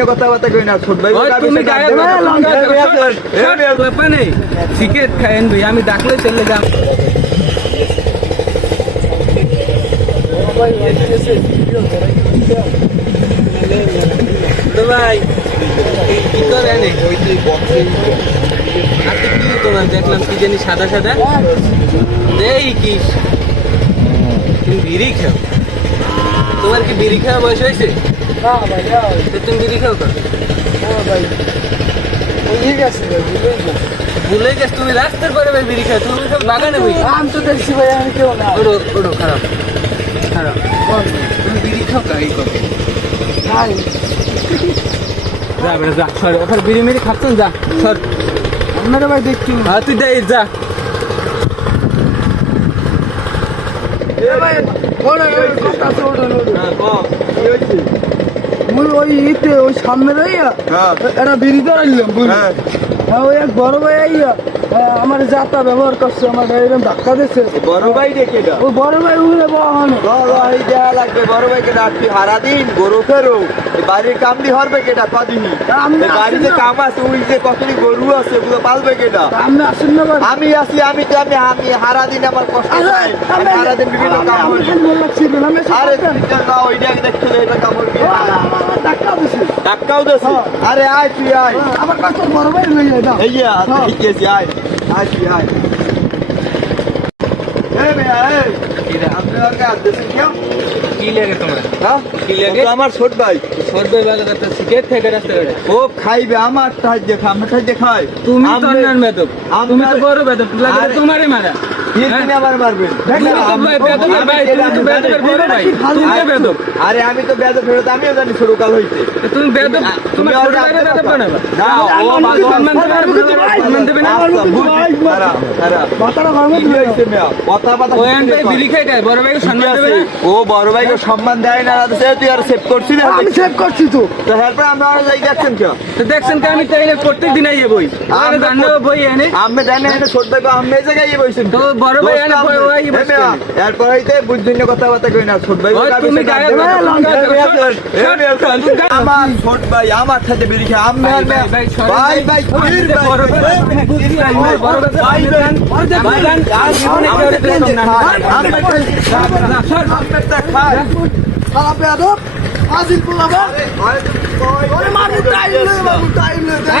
বুঝছেন কথাবার্তা কই না ছোট ভাই তুমি সিগারেট খায়েন ভাই আমি ডাকলে চলে যাম কি করে নে হাতে কি তোমার? দেখলাম কি জানি সাদা সাদা। এই কি? তুমি বিড়ি খাও। তোমার কি বিড়ি খাওয়া বয়স হয়েছে? তো তুমি বিড়ি খাও তো ভুলে গেছ তুমি রাস্তার পরে ভাই বিড়ি খাও তুমি সব বাগানে বই আমি তো দেখছি ভাই আমি কেউ না। ওড়ো ওড়ো খারাপ খারাপ। তুমি বিড়ি খাও এই করো ভাই যা বেটা যা সর ওখানে বিড়ি মিড়ি খাচ্ছেন যা সর। আপনারা ভাই দেখছি। না হ্যাঁ তুই দে যা। ভাই ওটা কথা আছে ওটা ওটা হ্যাঁ ক কি হইছে মুই ইতে ওই সামনে রইয়া হ্যাঁ। বিড়িতে আনলাম বুঝলি? হ্যাঁ। হ্যাঁ ওই এক বড় ভাই আইয়া হ্যাঁ, আমার যাতা ব্যবহার করছে আমার এরকম ধাক্কা দিচ্ছে বড় ভাই দেখে ওই বড় ভাই উঠে বহানো। বড় ভাই দেয়া লাগবে বড় ভাইকে ডাকবি হারা দিন গরু ফেরো বাড়ির কাম দি হরবে কেটা পাদিনি? বাড়িতে আসি। কাম আছে ওই যে কতটি গরু আছে ওগুলো পালবে কেটা? আপনি আসেন না আমি আছি আমি তো আমি আমি হারা দিন আমার কষ্ট হারা দিন বিভিন্ন কাম আরে। তুই তো না ওইটাকে দেখছ যে এটা কামড় ও, আমার- আমার- আমার ধাক্কা দেছি। আরে আয় তুই আয়। আমার কাছে বড় ভাই দাও এই যে। ঠিক আছে আয়। আয় তুই আয়। এই আপনার কাছে কেউ? হ্যাঁ? আমার ছোট ভাই। সরবে কথা সিগারেট থেকে রাস্তা ও খাইবে আমার ঠাই দেখা আমার ঠাই দেখায় তুমি তো তুমি তো বড় লাগে মারা। বেদব। আরে আমি তো বেদ ফেরত আমিও জানি শুরুকাল হইতে তুমি বেদব তোমার বেদব সম্মান দেবে না, ও বড় ভাইকে সম্মান দেয় না তুই আর সেভ করছিস আমি সেভ করছি তো। তো আমরা আর যাই যাচ্ছেন কেউ? তো দেখছেন কি আমি তাইলে প্রত্যেক দিন আইয়ে বই। আমি জানো বই এনে আমি জানি এনে ছোট ভাই বা আমি জায়গায় গিয়ে বইছেন তো বড় ভাই এনে বই ওই বসছে এরপর হইতে বুঝছেন কথাবার্তা কই না ছোট ভাই তুমি গায়ে আমার ছোট ভাই আমার সাথে বেরিয়ে খেয়ে আমি ভাই, ভাই, সরেন ভাই ভাই। ভাই বীর ভাই বড় ভাই,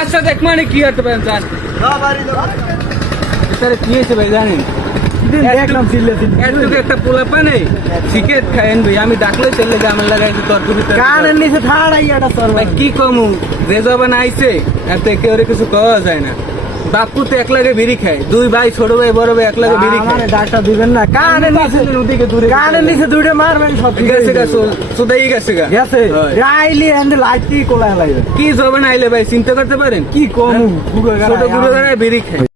আচ্ছা মানে কি হতে পারেন স্যার। স্যার কি হয়েছে চিল্লে চিল্লে একটা পোলা পানে খায়েন ভাই আমি ডাকলে চলে যে আমার লাগাইছে তর্ক কি কমু যে জবান আইছে এত কেউ কিছু কওয়া যায় না বাপু তো এক লাগে বিড়ি খায় দুই ভাই ছোট ভাই বড় ভাই এক লাগে বিড়ি খায়। ডাকটা দিবেন না। কানে নিচে ওদিকে দূরে। কানে নিচে দুইটা মারবেন সব ঠিক আছে গা সুদাই গেছে গা। গেছে। হয়। রাইলি এন্ড লাইটি কোলা লাগবে কি জবান আইলে ভাই চিন্তা করতে পারেন? কি কম? ছোটগুলো বিড়ি খায়।